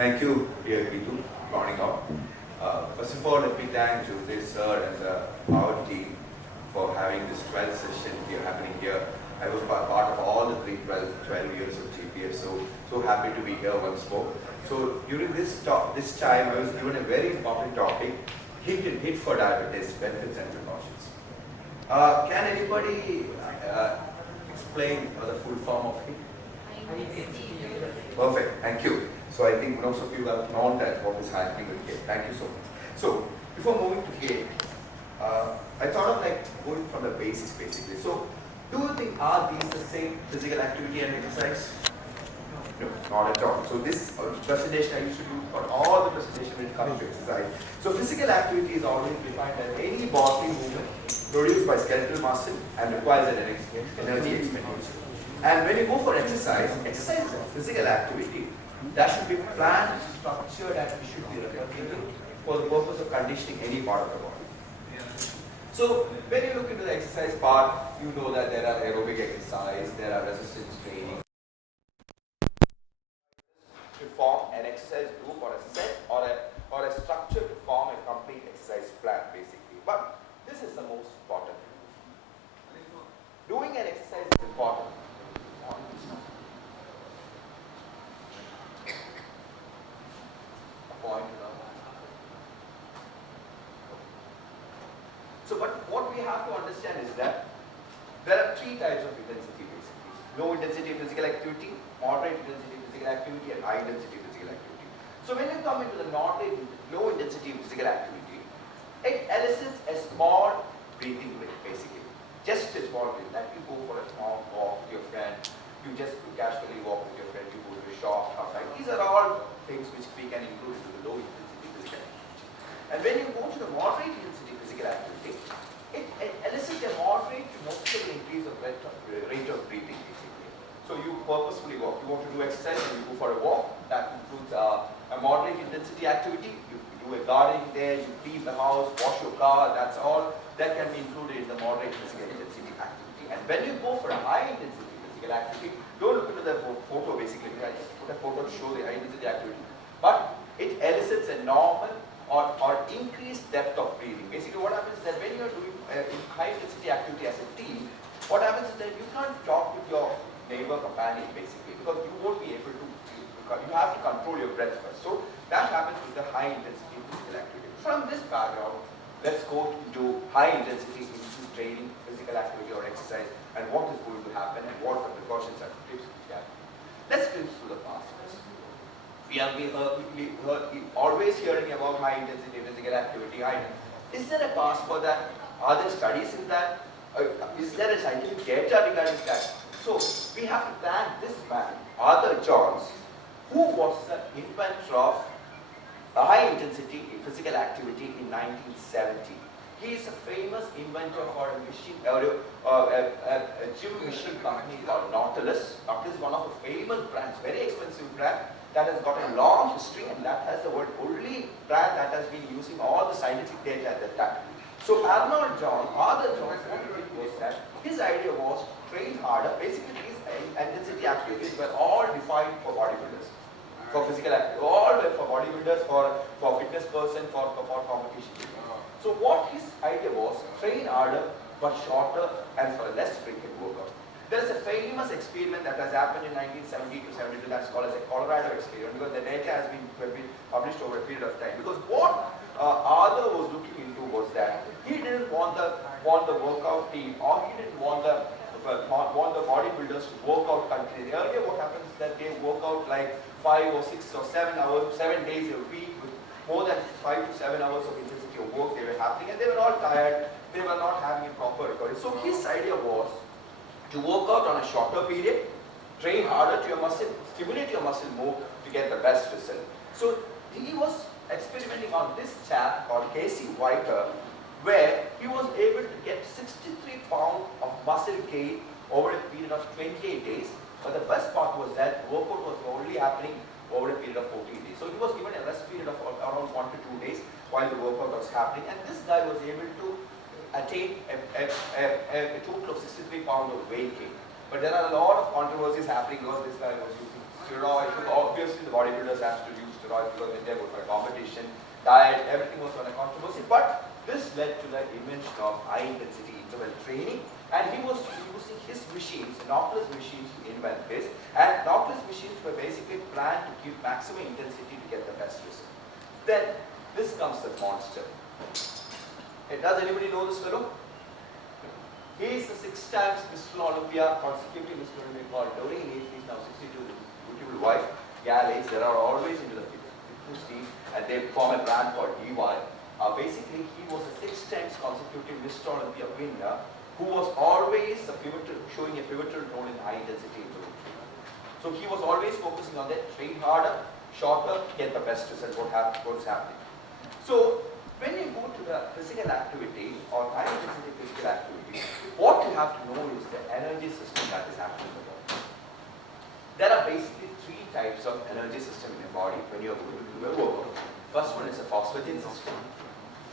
Thank you, dear Kitu. Good morning all. First of all, let me thank Jyotish sir and our team for having this 12th session here happening here. I was part of all the 12 years of JPEF, so happy to be here once more. So during this time, I was given a very important topic: HIIT for diabetes, benefits and precautions. Can anybody explain the full form of HIIT? Perfect, thank you. So I think most of you have known that what is happening with HIIT. Thank you so much. So before moving to HIIT, I thought of like going from the basics basically. So do you think are these the same physical activity and exercise? No, not at all. So this presentation I used to do for all the presentation when it comes to exercise. So physical activity is always defined as any bodily movement produced by skeletal muscle and requires an energy expenditure. And when you go for exercise is a physical activity that should be planned, structured, and it should be repetitive for the purpose of conditioning any part of the body. So when you look into the exercise part, you know that there are aerobic exercise, there are resistance training. To form an exercise group or a set or a structure to form a complete exercise plan basically. But this is the most important. Doing an exercise is important. So, but what we have to understand is that there are three types of intensity basically. Low intensity physical activity, moderate intensity physical activity, and high intensity physical activity. So when you come into the low intensity physical activity, it elicits a small breathing rate basically. Just a small breathing. That you go for a small walk with your friend, you just casually walk with your friend, you go to a shop, outside. These are all things which we can include into the low intensity physical activity. And when you go to the moderate intensity physical activity, it elicits a moderate to noticeable increase of rate of breathing basically. So you purposefully walk. You want to do exercise and you go for a walk. That includes a moderate intensity activity. You do a gardening there, you clean the house, wash your car, that's all. That can be included in the moderate physical intensity activity. And when you go for a high intensity physical activity, don't look into the photo basically. I just put a photo to show the high intensity activity. But it elicits a normal or increased depth of breathing. Basically what happens is that when you're doing high intensity activity as a team, what happens is that you can't talk with your neighbor companion basically because you won't be able to, you have to control your breath first. So that happens with the high intensity physical activity. From this background, let's go to high intensity into training, physical activity or exercise and what is going to happen and what the precautions and tips we have. Let's go through the past first. We have always hearing about high intensity physical activity. Is there a past for that? Are there studies in that? Is there a scientific data regarding that? So we have to thank this man, Arthur Johns, who was the inventor of a high intensity physical activity in 1970. He is a famous inventor for a machine, a gym machine company called Nautilus. Nautilus is one of the famous brands, very expensive brand that has got a long history and that has the only brand that has been using all the scientific data at that time. So Arthur Johns, what he did was that his idea was train harder. Basically these intensity activities were all defined for bodybuilders, for physical activity, all were for bodybuilders, for fitness person, for competition. So what his idea was, train harder but shorter and for a less frequent workout. There is a famous experiment that has happened in 1970 to 72 that's called as a Colorado experiment because the data has been published over a period of time. Because what Arthur was looking into was that he didn't want the workout team or he didn't want the bodybuilders to work out continuously. Earlier what happens is that they work out like 5 or 6 or 7 hours, 7 days a week with more than 5 to 7 hours of intensity of work they were happening and they were all tired, they were not having a proper recovery. So his idea was to work out on a shorter period, train harder to your muscle, stimulate your muscle more to get the best result. So he was experimenting on this chap called Casey Whiter, where he was able to get 63 pounds of muscle gain over a period of 28 days. But the best part was that workout was only happening over a period of 14 days. So he was given a rest period of around 1 to 2 days while the workout was happening. And this guy was able to attain a total of 63 pounds of weight gain. But there are a lot of controversies happening because this guy was using steroids. Obviously, the bodybuilders have to use steroids. steroids because when they go for a competition, diet, everything was on a controversy. But this led to the invention of high intensity interval training, and he was using his machines, Nautilus machines, to invent this. And Nautilus machines were basically planned to give maximum intensity to get the best result. Then this comes the monster. Does anybody know this fellow? He is the 6 times Mr. Olympia, consecutive Mr. Olympia called Dory. He is now 62, beautiful wife, Galley. They are always into the fitness team, and they form a brand called DY. Basically, he was a 6 times consecutive Mr. Olympia winner who was always showing a pivotal role in high intensity interval training. So he was always focusing on that, train harder, shorter, get the best result, what's happening. So when you go to the physical activity or high intensity physical activity, what you have to know is the energy system that is happening in the body. There are basically 3 types of energy system in the body when you are going to do a workout. First one is a phosphagen system.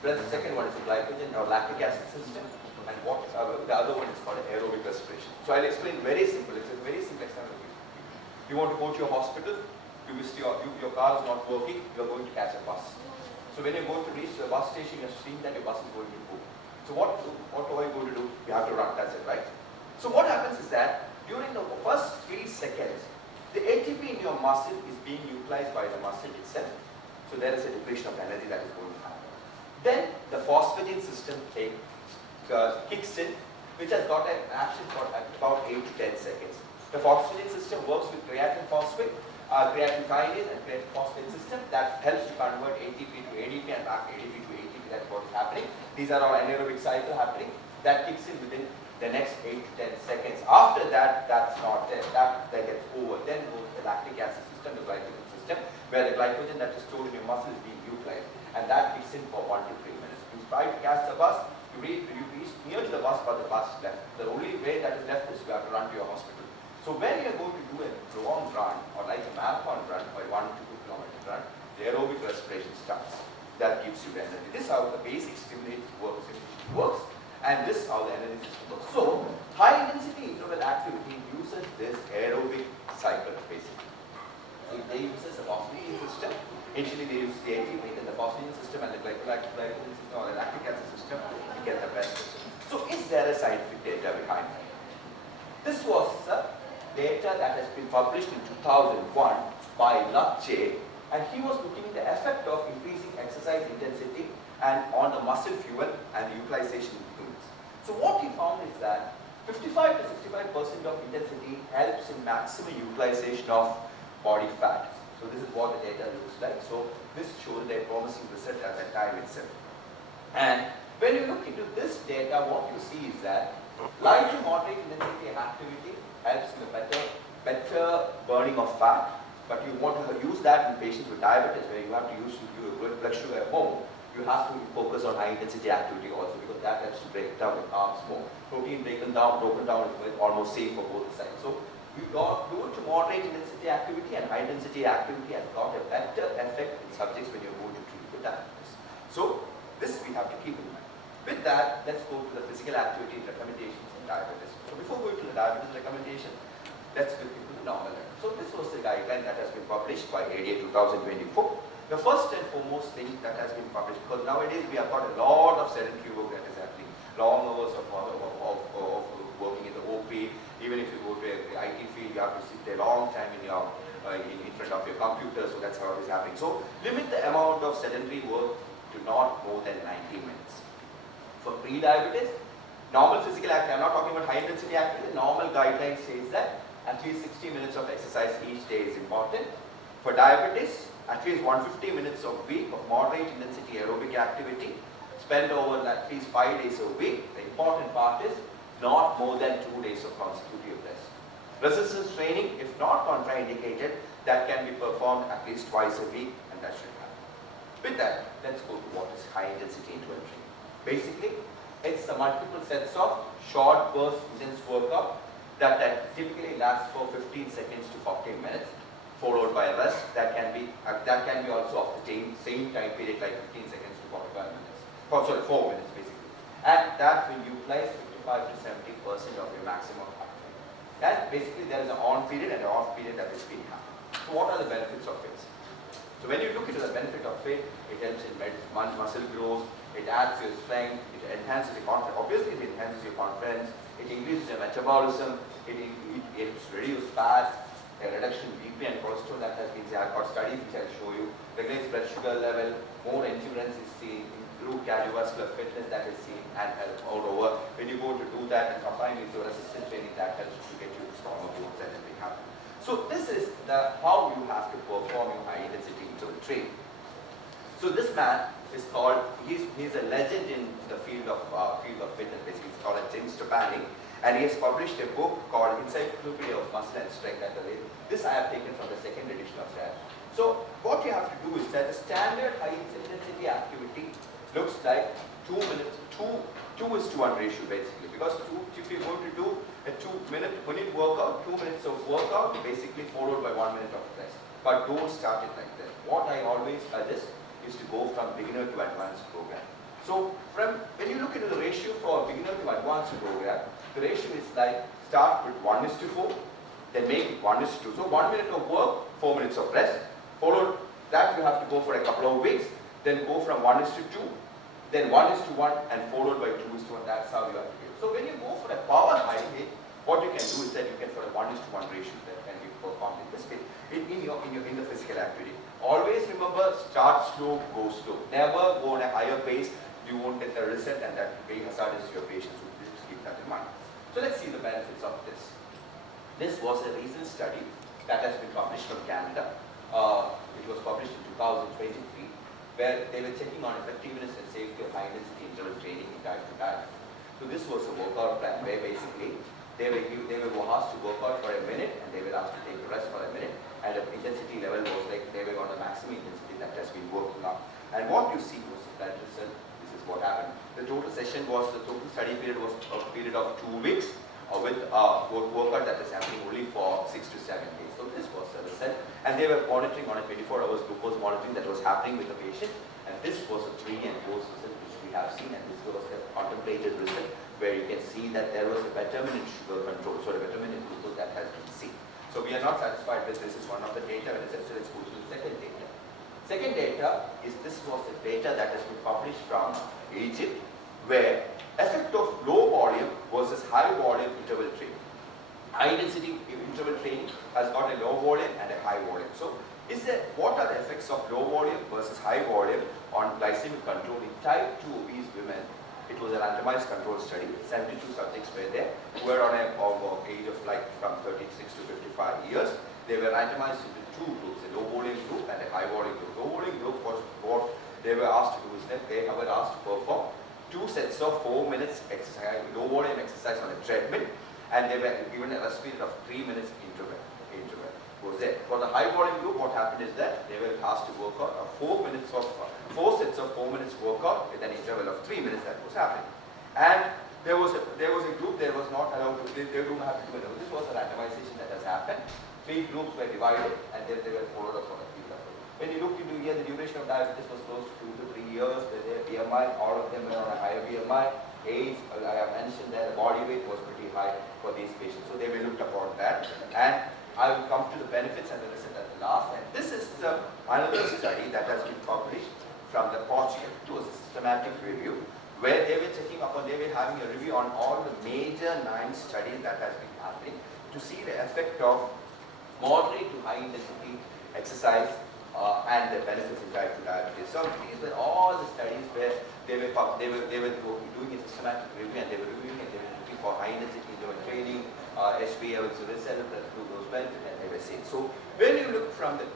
The second one is a glycogen or lactic acid system, and the other one is called aerobic respiration. So I'll explain very simple. It's a very simple example. You want to go to your hospital, your car is not working, you are going to catch a bus. So when you're going to reach the bus station, you're seeing that your bus is going to go. So what are you going to do? You have to run, that's it, right? So what happens is that during the first 3 seconds, the ATP in your muscle is being utilized by the muscle itself. So there is a depletion of energy that is going to happen. Then the phosphagen system kicks in, which has got an action for about 8 to 10 seconds. The phosphagen system works with creatine phosphate, creatine kinase and creatine phosphate system that helps to convert ATP to ADP and back ADP to ATP. That's what is happening. These are all anaerobic cycle happening. That kicks in within the next 8 to 10 seconds. After that, that's not there. That gets over. Then goes the lactic acid system, the glycogen system, where the glycogen that is stored in your muscle is being utilized. And that kicks in for 1 to 3 minutes. You try to catch the bus, you reach near to the bus, but the bus is left. The only way that is left is you have to run to your hospital. So when you are going to do a long run, or like a marathon run, or 1 to 2 kilometer run, the aerobic respiration starts. That gives you energy. This is how the basic stimulation works, and this is how the energy system works. So high intensity interval activity uses this aerobic cycle basically. So they use a phosphagen system. Initially they use the ATP, then the phosphagen system and the glycogen system or the lactic acid system to get the best result. So is there a scientific data behind that? This was data that has been published in 2001 by Lukje, and he was looking at the effect of increasing exercise intensity and on the muscle fuel and the utilization units. So what he found is that 55 to 65% of intensity helps in maximum utilization of body fat. So this is what the data looks like. So this showed a promising result at that time itself. And when you look into this data, what you see is that light to moderate intensity activity helps in the better burning of fat. But you want to use that in patients with diabetes, where you have to use your blood sugar at home. You have to focus on high intensity activity also, because that helps to break down the carbs more. Protein broken down is almost same for both sides. So you do it to moderate intensity activity, and high intensity activity has got a better effect in subjects when you're going to treat with diabetes. So this we have to keep in mind. With that, let's go to the physical activity recommendations in diabetes. So before going to the diabetes recommendation, let's look into the normal level. So this was the guideline that has been published by ADA 2024. The first and foremost thing that has been published, because nowadays we have got a lot of sedentary work that is happening, long hours of working in the OP. Even if you go to the IT field, you have to sit a long time in front of your computer, so that's how it is happening. So limit the amount of sedentary work to not more than 90 minutes. For pre-diabetes, normal physical activity, I'm not talking about high intensity activity, normal guideline says that at least 60 minutes of exercise each day is important. For diabetes, at least 150 minutes a week of moderate intensity aerobic activity, spend over at least 5 days a week. The important part is not more than 2 days of consecutive rest. Resistance training, if not contraindicated, that can be performed at least twice a week, and that should happen. With that, let's go to what is high intensity interval training. Basically, it's the multiple sets of short burst intense workout that typically lasts for 15 seconds to 40 minutes, followed by a rest. That can be also of the same time period, like 15 seconds to 45 minutes. 4 minutes basically. And that will utilize 55 to 70% of your maximum heart rate. And basically there is an on period and an off period that is being happening. So what are the benefits of it? So when you look into the benefit of HIIT, it helps in muscle growth, it adds to your strength, it enhances your confidence. Obviously, it enhances your confidence, it increases your metabolism, it helps reduce fat, a reduction in BP and cholesterol that has been seen. I've got studies which I'll show you. Regulates blood sugar level, more endurance is seen, improved cardiovascular fitness that is seen, and moreover, when you go to do that and combine with your resistance training, that helps to get you stronger bones and everything happen. So this is how you have to perform your high intensity interval training. So this man is called, he's a legend in the field of fitness. Basically, it's called James Stepani. And he has published a book called Encyclopedia of Muscle and Strength. This I have taken from the second edition of that. So what you have to do is that the standard high intensity activity looks like 2 minutes, 2:1 ratio basically. Because if you're going to do a 2-minute workout, 2 minutes of workout basically followed by 1 minute of rest. But don't start it like that. What I always suggest is to go from beginner to advanced program. So when you look into the ratio for a beginner to advanced program, the ratio is like start with 1:4, then make it 1:2. So 1 minute of work, 4 minutes of rest. Followed that you have to go for a couple of weeks, then go from 1:2, then 1:1 and followed by 2:1. That's how you have to do it. So when you go for a power high HIIT, what you can do is that you can for a 1:1 ratio that can be performed in this way in the physical activity. Always remember, start slow, go slow. Never go on a higher pace. You won't get the result, and that will be hazardous to your patients. So please keep that in mind. So let's see the benefits of this. This was a recent study that has been published from Canada. It was published in 2023, where they were checking on effectiveness and safety of high intensity interval training in type 2 diabetes. So this was a workout plan where basically they were asked to work out for a minute, and they were asked to take a rest for a minute, and the intensity level was like they were on the maximum intensity that has been working on. And what you see was that result. This is what happened. The total study period was a period of 2 weeks with workout that is happening only for 6 to 7 days. So this was the result, and they were monitoring on a 24 hours glucose monitoring that was happening with the patient, and this was a pre and post result which we have seen, and this was a contemplated result where you can see that there was a betterment in sugar control, so a betterment in glucose that has been seen. So we are not satisfied with this. Is one of the data, and let's go to the second data. Second data is this was the data that has been published from Egypt, where effect of low volume versus high volume interval training. High intensity interval training has got a low volume and a high volume. So what are the effects of low volume versus high volume on glycemic control in type 2 obese women? It was a randomized control study. 72 subjects were there who were on an age of like from 36 to 55 years. They were randomized into 2 groups, a low volume group and a high volume group. Low volume group was what they were asked to do is that they were asked to perform 2 sets of 4 minutes exercise, low volume exercise on a treadmill, and they were given a rest period of 3 minutes interval. Was there. For the high volume group, what happened is that they were asked to work out 4 sets of 4 minutes workout with an interval of 3 minutes. That was happening. And there was a group that was not allowed to, they don't have to do it. This was a randomization that has happened. 3 groups were divided, and then they were followed up for a period of. When you look into here, the duration of diabetes was close to 2 to 3 years. Their BMI, all of them were on a higher BMI. Age, I have mentioned that the body weight was pretty high for these patients. So they were looked upon that. And I will come to the benefits and the result at the last. And this is another study that has been published from the Portugal. It was a systematic review where they were they were having a review on all the major 9 studies that has been happening to see the effect of moderate to high intensity exercise and the benefits in type 2 diabetes. So these were all the studies where they were doing a systematic review, and they were reviewing and they were looking for high intensity training, HPL, so they celebrate those benefits, and they were seen. So when you look from the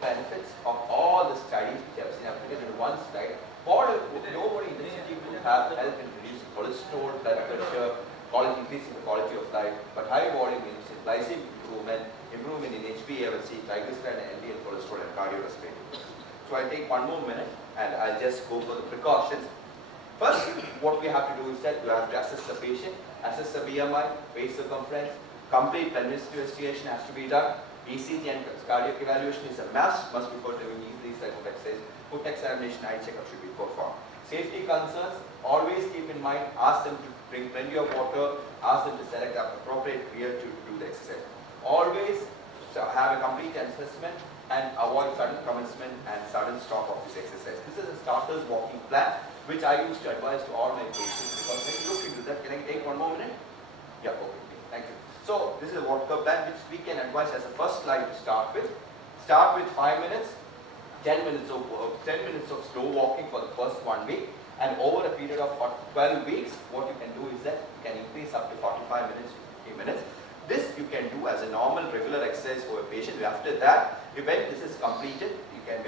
benefits of all the studies which I have seen, I have put it in one slide. Nobody intensity will have help in reducing cholesterol, blood pressure, increasing the quality of life, but high volume means glycemic improvement in HbA1c, triglyceride, and LDL cholesterol, and cardiovascular. So I'll take 1 more minute, and I'll just go for the precautions. First, what we have to do is that we have to assess the patient, assess the BMI, waist circumference, complete pelvis investigation has to be done. ECG and cardiac evaluation is a must before doing these type of exercise. Foot examination, eye checkup should be performed. Safety concerns, always keep in mind, ask them to drink plenty of water, ask them to select the appropriate gear to do the exercise. Always have a complete assessment and avoid sudden commencement and sudden stop of this exercise. This is a starter's walking plan which I used to advise to all my patients, because when you look into that, can I take one more minute? Yeah, okay, thank you. So this is a walker plan which we can advise as a first slide to start with. Start with 5 minutes, 10 minutes of slow walking for the first 1 week, and over a period of 12 weeks, what you can do is that you can increase up to 45 minutes to 50 minutes. This you can do as a normal regular exercise for a patient. After that, when this is completed, you can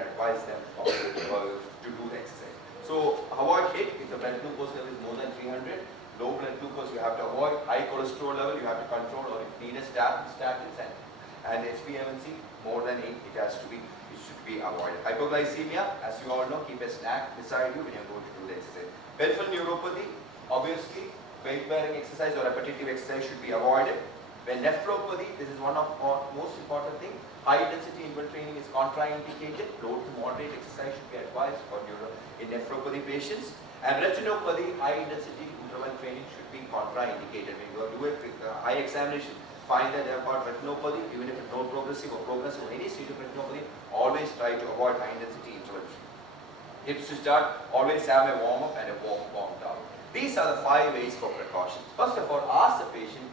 advise them to do the exercise. So avoid HIIT if the blood glucose level is more than 300. Low blood glucose you have to avoid. High cholesterol level you have to control, or if needed statins and HbA1c more than 8, it should be avoided. Hypoglycemia, as you all know, keep a snack beside you when you're going to do the exercise. Peripheral neuropathy, obviously weight bearing exercise or repetitive exercise should be avoided. When nephropathy, this is one of the most important thing. High intensity interval training is contraindicated. Low to moderate exercise should be advised for in nephropathy patients. And retinopathy, high intensity interval training should be contraindicated. When you do a eye examination, find that they have got retinopathy, even if it's not progressive or progressive or any stage of retinopathy, always try to avoid high intensity interval training. Hips to start, always have a warm up and a warm down. These are the 5 ways for precautions. First of all, ask the patient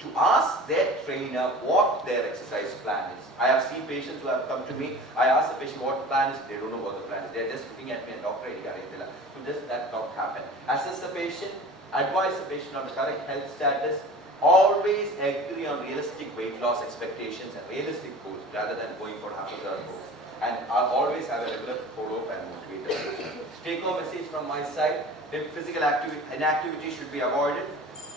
to ask their trainer what their exercise plan is. I have seen patients who have come to me, I ask the patient what the plan is, they don't know what the plan is. They're just looking at me and doctor, so just that not happen. Assess the patient, advise the patient on the correct health status, always agree on realistic weight loss expectations and realistic goals rather than going for half-a-dozen goals. And I'll always have a regular follow-up and motivate the patient. Take home message from my side, physical inactivity should be avoided.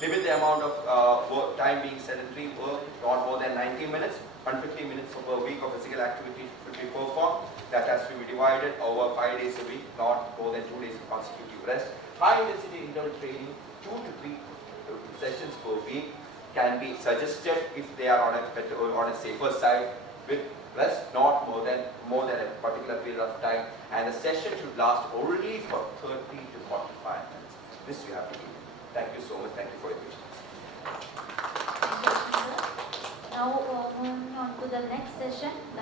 Limit the amount of time being sedentary work, not more than 90 minutes. 150 minutes per week of physical activity should be performed. That has to be divided over 5 days a week, not more than 2 days of consecutive rest. High intensity interval training, 2 to 3 sessions per week can be suggested if they are on a safer side, with rest not more than a particular period of time, and the session should last only for 30 to 45 minutes. This you have to do. Thank you so much. Thank you for your patience. Now moving on to the next session.